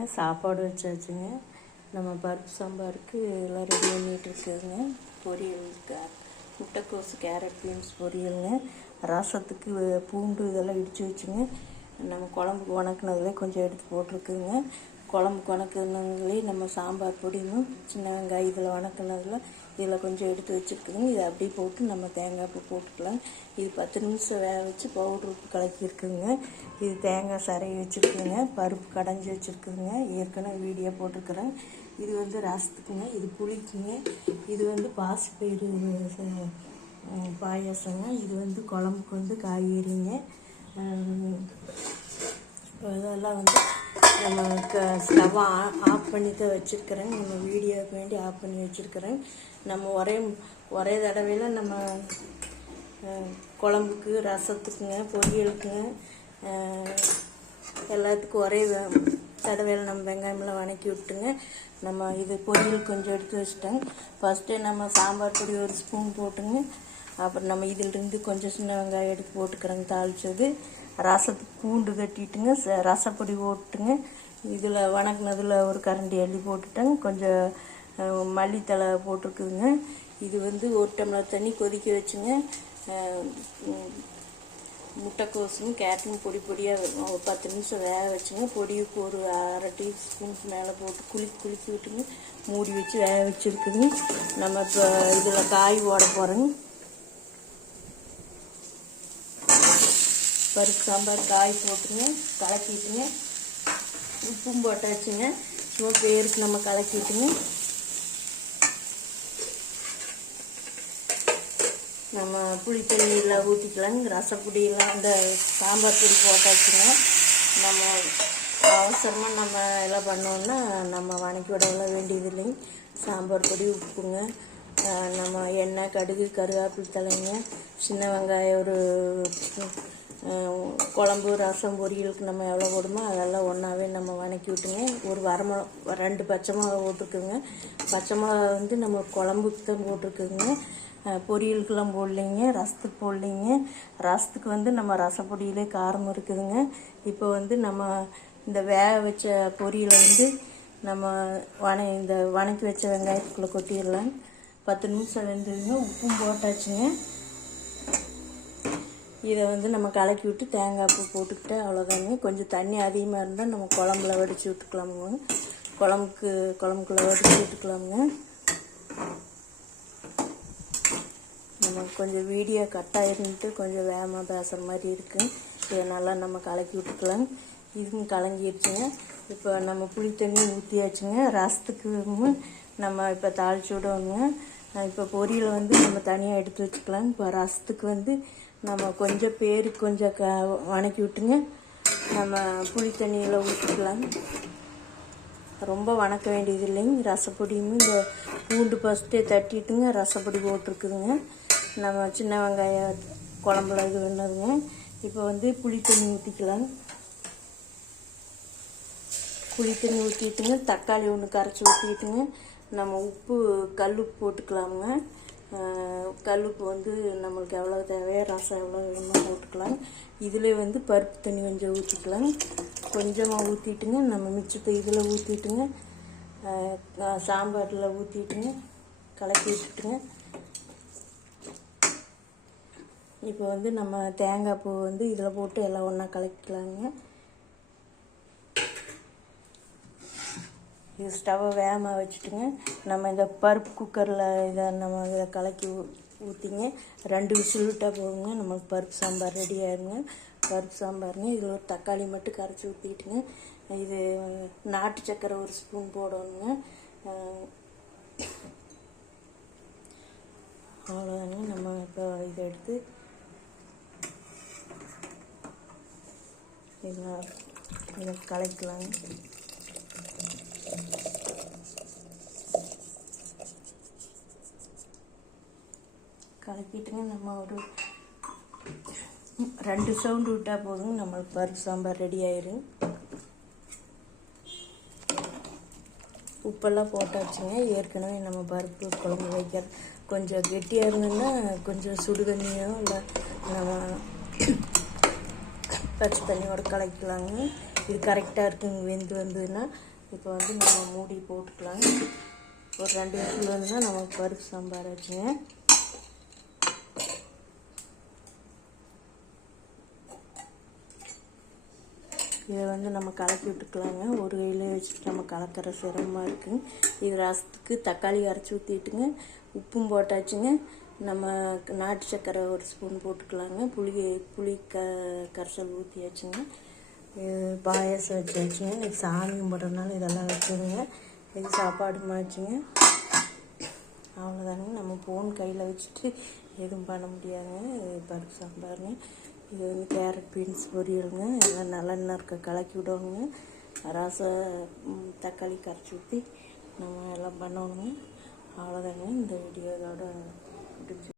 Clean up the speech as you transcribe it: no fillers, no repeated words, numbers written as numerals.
வணக்கங்க. சாப்பாடு வச்சாச்சுங்க. நம்ம பருப்பு சாம்பாருக்கு எல்லாம் ரெடி பண்ணிகிட்டு இருக்குதுங்க. பொரியல் முட்டைக்கோசு கேரட் பீன்ஸ் பொரியலுங்க. ரசத்துக்கு பூண்டு இதெல்லாம் இடித்து வச்சுங்க. நம்ம குழம்புக்கு வணக்கினதுலேயே கொஞ்சம் எடுத்து போட்டிருக்குங்க. குழம்புக்கு வணக்கினதுலேயே நம்ம சாம்பார் பொடியும் சின்ன வெங்காயம் இதில் வணக்கினதில் இதில் கொஞ்சம் எடுத்து வச்சுருக்குதுங்க. இதை அப்படியே போட்டு நம்ம தேங்காய் பூ போட்டுக்கலாம். இது 10 நிமிஷம் வேக வச்சு பவுட்ரு உப்பு கலக்கியிருக்குங்க. இது தேங்காய் சரையை வச்சுருக்குங்க. பருப்பு கடைஞ்சி வச்சுருக்குதுங்க. ஏற்கனவே வீடியோ போட்டிருக்கிறேன். இது வந்து ரசத்துக்குங்க. இது புளிக்குங்க. இது வந்து பாசிப்பயிறு பாயாசங்க. இது வந்து குழம்புக்கு வந்து காய்கறிங்க. இதெல்லாம் வந்து நம்ம ஸ்டவ் ஆஃப் பண்ணி தான் வச்சுருக்கிறேன். நம்ம வீடியோவுக்கு வேண்டி ஆஃப் பண்ணி வச்சுருக்கிறேன். நம்ம ஒரே தடவையில் நம்ம குழம்புக்கு ரசத்துக்குங்க பொரியலுக்குங்க எல்லாத்துக்கும் ஒரே தடவையில் நம்ம வெங்காயமெல்லாம் வணக்கி விட்டுங்க. நம்ம இது பொரியல் கொஞ்சம் எடுத்து வச்சுட்டேங்க. ஃபஸ்ட்டே நம்ம சாம்பார் பொடி ஒரு ஸ்பூன் போட்டுங்க. அப்புறம் நம்ம இதிலிருந்து கொஞ்சம் சின்ன வெங்காயம் எடுத்து போட்டுக்கிறேங்க. தாளித்தது ரசத்துக்கு பூண்டு கட்டிட்டுங்க. ரசப்பொடி போட்டுங்க. இதில் வணக்கினதில் ஒரு கரண்டி அள்ளி போட்டுட்டேங்க. கொஞ்சம் மல்லித்தலை போட்டிருக்குதுங்க. இது வந்து ஒரு டம்ளர் தண்ணி கொதிக்க வச்சுங்க. முட்டைக்கோசும் கேரட்டும் பொடி பொடியாக ஒரு 10 நிமிஷம் வேக வச்சுங்க. பொடியுக்கு ஒரு அரை டீஸ்பூனுக்கு மேலே போட்டு குலுக்கி விட்டுங்க. மூடி வச்சு வேக வச்சுருக்குதுங்க. நம்ம இப்போ இதில் காய் ஓட போகிறோங்க. பருப்பு சாம்பார் காய் போட்டுங்க. கலக்கிட்டுங்க. உப்பும் போட்டாச்சுங்க. சும்மா பேருக்கு நம்ம கலக்கிட்டுங்க. நம்ம புளித்தண்ணியில் ஊற்றிக்கலாங்க. ரசப்பொடியெல்லாம் இந்த சாம்பார் பொடி போட்டாச்சுங்க. நம்ம அவசரமாக நம்ம எல்லாம் பண்ணோன்னா நம்ம வணக்கி விடலாம் வேண்டியது இல்லைங்க. சாம்பார் பொடி உப்புங்க, நம்ம எண்ணெய் கடுகு கருவேப்பிலை தலைங்க, சின்ன வெங்காயம் ஒரு குழம்பு ரசம் பொரியலுக்கு நம்ம எவ்வளோ போடுமோ அதெல்லாம் ஒன்றாவே நம்ம வணக்கி விட்டுங்க. ஒரு வரமிளகா 2 பச்சை மிளகா போட்டிருக்குங்க. பச்சை மிளகா வந்து நம்ம குழம்புக்கு தான் போட்டிருக்குங்க. பொரியலுக்கெல்லாம் போடலைங்க. ரசத்துக்கு போடலைங்க. ரசத்துக்கு வந்து நம்ம ரசப்பொடியிலே காரம் இருக்குதுங்க. இப்போ வந்து நம்ம இந்த வேக வச்ச பொரியலை வந்து நம்ம இந்த வணக்கி வச்ச வெங்காயத்துக்குள்ளே கொட்டிடலாம். 10 நிமிஷம் வெந்ததுங்க. உப்பும் போட்டாச்சுங்க. இதை வந்து நம்ம கலக்கி விட்டு தேங்காய் பூ போட்டுக்கிட்டு அவ்வளோதாங்க. கொஞ்சம் தண்ணி அதிகமாக இருந்தால் நம்ம குழம்புல வடித்து விட்டுக்கலாமுங்க. குழம்புக்குள்ளே வடித்து விட்டுக்கலாமுங்க. நம்ம கொஞ்சம் வீடியோ கட் ஆகிருந்துட்டு கொஞ்சம் வேகமாக பேசுகிற மாதிரி இருக்குது. இதை நல்லா நம்ம கலக்கி விட்டுக்கலாம். இதுவும் கலங்கிடுச்சுங்க. இப்போ நம்ம புளி தண்ணி ஊற்றியாச்சுங்க. ரசத்துக்கு நம்ம இப்போ தாளிச்சு விடுவோங்க. இப்போ பொரியலை வந்து நம்ம தனியாக எடுத்து வச்சுக்கலாம். இப்போ ரசத்துக்கு வந்து நம்ம கொஞ்சம் பேருக்கு கொஞ்சம் வணக்கி விட்டுங்க. நம்ம புளி தண்ணியில் ஊற்றிக்கலாம். ரொம்ப வணக்க வேண்டியது இல்லைங்க. ரசப்பொடியும் இந்த பூண்டு ஃபஸ்ட்டே தட்டிட்டுங்க ரசப்பொடி போட்டிருக்குதுங்க. நம்ம சின்ன வெங்காயம் குழம்புல இது வேணுதுங்க. இப்போ வந்து புளி தண்ணி ஊற்றிக்கலாம். புளி தண்ணி ஊற்றிட்டுங்க. தக்காளி ஒன்று கரைச்சி ஊற்றிட்டுங்க. நம்ம உப்பு கல்லுப்பு போட்டுக்கலாமுங்க. கல்லுப்பு வந்து நம்மளுக்கு எவ்வளோ தேவையோ ரசம் எவ்வளோ வேணுமோ போட்டுக்கலாம். இதில் வந்து பருப்பு தண்ணி கொஞ்சம் ஊற்றிக்கலாம். கொஞ்சமாக ஊற்றிட்டுங்க. நம்ம மிச்சத்தை இதில் ஊற்றிட்டுங்க. சாம்பாரில் ஊற்றிட்டுங்க. கலக்கி விட்டுட்டுங்க. இப்போ வந்து நம்ம தேங்காய் பூ வந்து இதில் போட்டு எல்லாம் ஒன்றா கலக்கிக்கலாங்க. இது ஸ்டவ்வை வேகமாக வச்சுட்டுங்க. நம்ம இந்த பருப்பு குக்கரில் இதை நம்ம இதில் கலக்கி ஊற்றிங்க. 2 விசில் விட்டால் போதுங்க. நம்மளுக்கு பருப்பு சாம்பார் ரெடி ஆகிடுங்க. பருப்பு சாம்பாருங்க. இதில் ஒரு தக்காளி மட்டும் கரைச்சி ஊற்றிட்டுங்க. இது நாட்டு சக்கரை ஒரு ஸ்பூன் போடணுங்க. அவ்வளோதாங்க. நம்ம இப்போ இதை எடுத்து இதை கலக்கலாங்க. கலக்கிட்டுங்க. நம்ம ஒரு 2 சவுண்டு விட்டால் போதுங்க. நம்மளுக்கு பருப்பு சாம்பார் ரெடி ஆயிரும். உப்பெல்லாம் போட்டாச்சுங்க. ஏற்கனவே நம்ம பருப்பு குழம்பு வைக்கிற கொஞ்சம் கெட்டியாக இருந்ததுன்னா கொஞ்சம் சுடு தண்ணியோ இல்லை நம்ம பச்சை தண்ணியோட கலக்கலாங்க. இது கரெக்டாக இருக்குங்க. வெந்து வந்ததுன்னா இப்போ வந்து நம்ம மூடி போட்டுக்கலாம். ஒரு 2 விசில் வந்துன்னா நமக்கு பருப்பு சாம்பார் ஆச்சுங்க. இதை வந்து நம்ம கலக்கி விட்டுக்கலாங்க. ஒரு கையிலே வச்சுட்டு நம்ம கலக்கிற சிரமமாக இருக்குங்க. இது ரசத்துக்கு தக்காளி அரைச்சி ஊற்றிட்டுங்க, உப்பும் போட்டாச்சுங்க. நம்ம நாட்டு சர்க்கரை ஒரு ஸ்பூன் போட்டுக்கலாங்க. புளி கரைசல் ஊற்றியாச்சுங்க. பாயாசம் வச்சாச்சுங்க. இன்னைக்கு சாமி கும்பிட்றதுனால இதெல்லாம் வச்சுருங்க. இது சாப்பாடு மாச்சுங்க. அவ்வளோதானுங்க. நம்ம ஃபோன் கையில் வச்சுட்டு எதுவும் பண்ண முடியாதுங்க. பருப்பு சாம்பாருங்க. இது வந்து கேரட் பீன்ஸ் பொரியலுங்க. எல்லாம் நல்லெண்ணெய் இருக்க கலக்கி விடணுங்க. தக்காளி கரைச்சி ஊற்றி நம்ம எல்லாம் பண்ணணுங்க. அவ்வளோதாங்க. இந்த வீடியோ இதோட முடிஞ்சு.